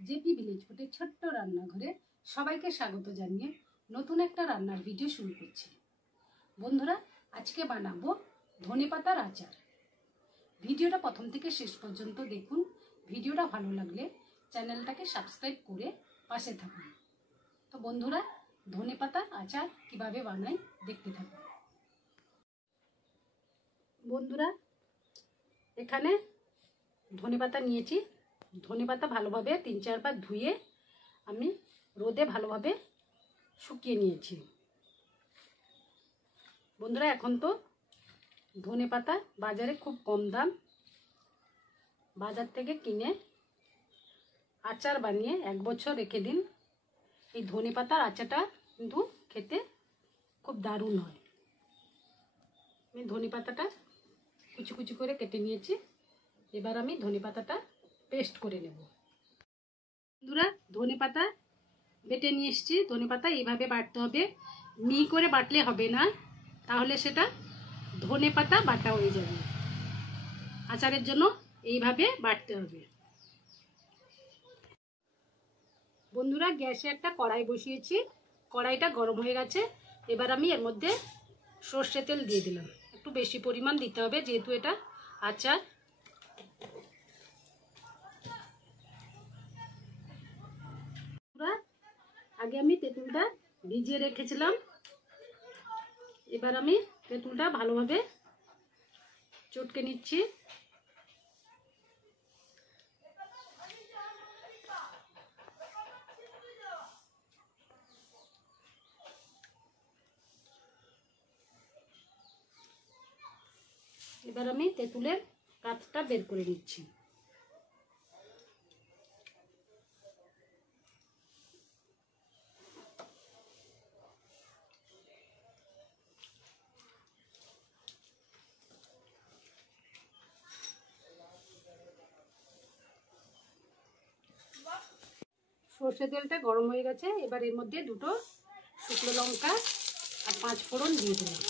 JP village ফুডের ছোট্ট রান্নাঘরে সবাইকে স্বাগত জানিয়ে নতুন একটা রান্নার ভিডিও শুরু করছি। বন্ধুরা, আজকে বানাবো ধনেপাতার আচার। ভিডিওটা প্রথম থেকে শেষ পর্যন্ত দেখুন। ভিডিওটা ভালো লাগলে চ্যানেলটাকে সাবস্ক্রাইব করে পাশে থাকুন। তো বন্ধুরা, ধনেপাতার আচার কিভাবে বানাই দেখতে থাকুন। বন্ধুরা, এখানে ধনেপাতা নিয়েছি। ধনেপাতা ভালোভাবে 3-4 বার ধুয়ে আমি রোদে ভালোভাবে শুকিয়ে নিয়েছি। বন্ধুরা, এখন তো ধনেপাতা বাজারে খুব কম দাম। বাজার থেকে কিনে আচার বানিয়ে 1 বছর রেখে দিন। এই ধনেপাতার আচারটা কিন্তু খেতে খুব দারুণ হয়। আমি ধনেপাতাটা কুচি কুচি করে কেটে নিয়েছি। এবার আমি ধনেপাতাটা পেস্ট করে নেব। বন্ধুরা, ধনেপাতা বেটে নিয়ে এসেছি। ধনেপাতা এইভাবে বাটতে হবে, মিহি করে বাটলে হবে না, তাহলে সেটা ধনেপাতা বাটা হয়ে যাবে। আচারের জন্য এইভাবে বাটতে হবে। বন্ধুরা, গ্যাসে একটা কড়াই বসিয়েছি। কড়াইটা গরম হয়ে গেছে। এবার আমি এর মধ্যে সর্ষে তেল দিয়ে দিলাম। একটু বেশি পরিমাণ দিতে হবে, যেহেতু এটা আচার। আগে আমি তেঁতুলটা ভিজিয়ে রেখেছিলাম। এবার আমি তেঁতুলটা ভালোভাবে চটকে নিচ্ছি। এবার আমি তেঁতুলের কাঠটা বের করে নিচ্ছি। সর্ষে তেলটা গরম হয়ে গেছে। এবার এর মধ্যে 2টো শুকনো লঙ্কা আর 5 ফোড়ন দিয়ে দিলাম।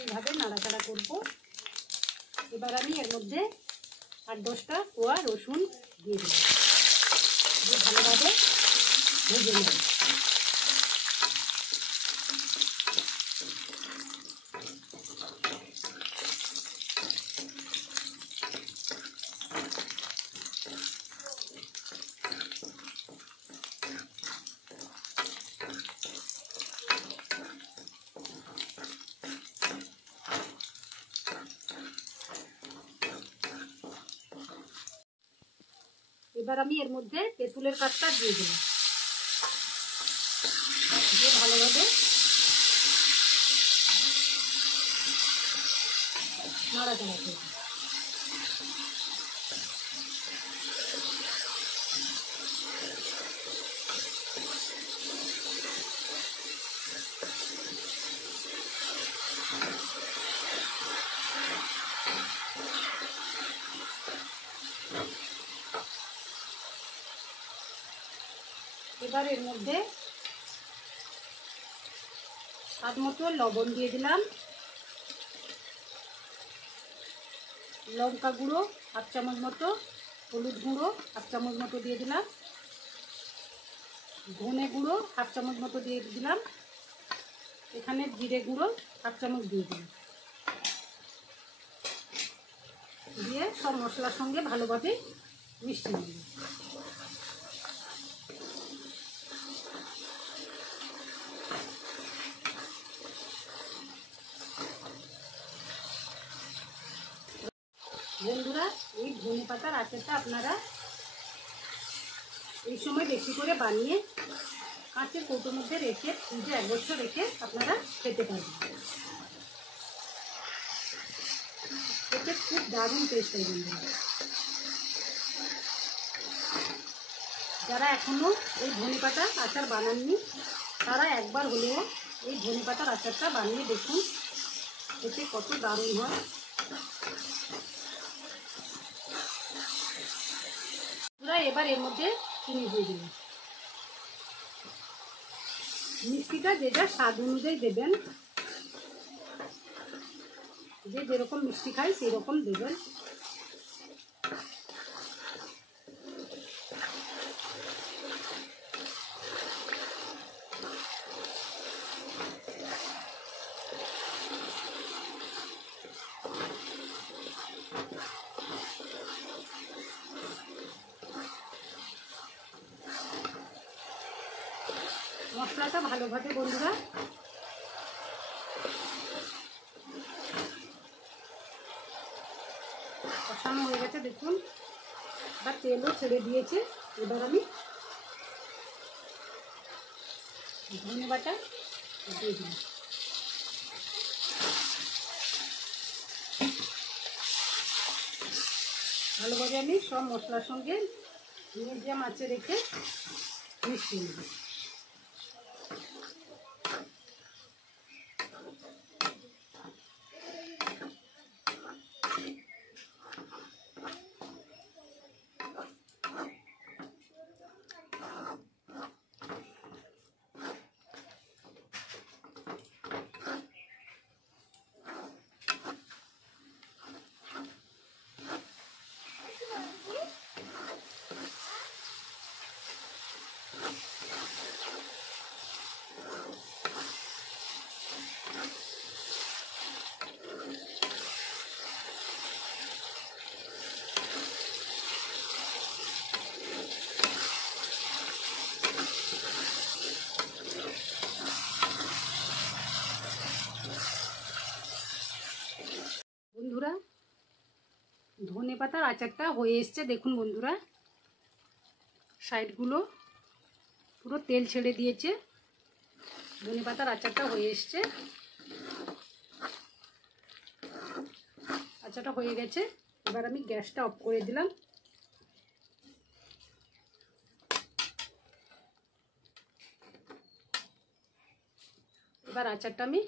এইভাবে নাড়াচাড়া করব। এবার আমি এর মধ্যে 8-10টা কোয়া রসুন দিয়ে দিলাম। ভালোভাবে ভেজে নেব। এবার আমি এর মধ্যে তেঁতুলের কাঠটা দিয়ে দিলাম। দিয়ে ভালোভাবে নাড়াচাড়া করব। এবার এর মধ্যে স্বাদ মতো লবণ দিয়ে দিলাম। লঙ্কা গুঁড়ো 1/2 চামচ মতো, হলুদ গুঁড়ো 1/2 চামচ মতো দিয়ে দিলাম, ধনে গুঁড়ো 1/2 চামচ মতো দিয়ে দিলাম। এখানে জিরে গুঁড়ো 1/2 চামচ দিয়ে দিলাম। দিয়ে সব মশলার সঙ্গে ভালোভাবে মিশিয়ে নেব। বন্ধুরা, এই ধনেপাতার আচারটা আপনারা এই সময় বেশি করে বানিয়ে কাঁচের কৌটোর মধ্যে রেখে ফ্রিজে 1 বছর রেখে আপনারা খেতে পারবেন। এতে খুব দারুণ টেস্ট হয়। বন্ধুরা, যারা এখনো এই ধনেপাতার আচার বানাননি, তারা একবার হলেও এই ধনেপাতার আচারটা বানিয়ে দেখুন। এতে কত দারুণ হয়। এবার এর মধ্যে চিনি দিয়ে দিন। মিষ্টিটা যে যার স্বাদ অনুযায়ী দেবেন। যে যেরকম মিষ্টি খায় সেই রকম দেবেন। মশলাটা ভালোভাবে বন্ধুরা কষানো হয়ে গেছে। দেখুন এবার তেলও ছেড়ে দিয়েছে। এবার আমি ধনে বাটা দিয়ে দিই। ভালোভাবে আমি সব মশলার সঙ্গে মিডিয়াম আঁচে রেখে মিশিয়ে নেব। বন্ধুরা ধনে পাতার আচারটা হয়ে এসছে। দেখুন বন্ধুরা সাইডগুলো পুরো তেল ছেড়ে দিয়েছে। ধনে পাতার আচারটা হয়ে এসছে। আচারটা হয়ে গেছে। এবার আমি গ্যাসটা অফ করে দিলাম। এবার আচারটা আমি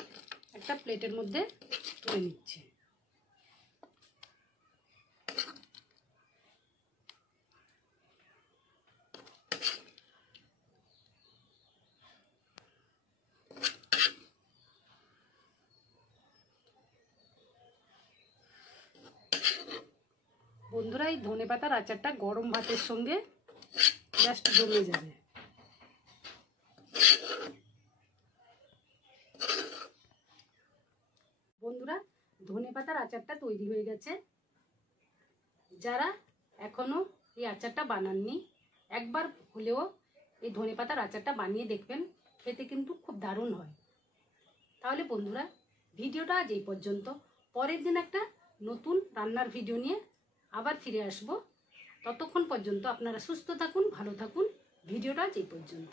একটা প্লেটের মধ্যে তুলে নিচ্ছি। বন্ধুরা এই ধনেপাতার আচারটা গরম ভাতের সঙ্গে জাস্ট জমে যাবে। বন্ধুরা ধনেপাতার আচারটা তৈরি হয়ে গেছে। যারা এখনো এই আচারটা বানাননি একবার হলেও এই ধনেপাতার আচারটা বানিয়ে দেখবেন, খেতে কিন্তু খুব দারুণ হয়। তাহলে বন্ধুরা ভিডিওটা আজ এই পর্যন্ত। পরের দিন একটা নতুন রান্নার ভিডিও নিয়ে আবার ফিরে আসব। ততক্ষণ পর্যন্ত আপনারা সুস্থ থাকুন, ভালো থাকুন। ভিডিওটা আজ এই পর্যন্ত।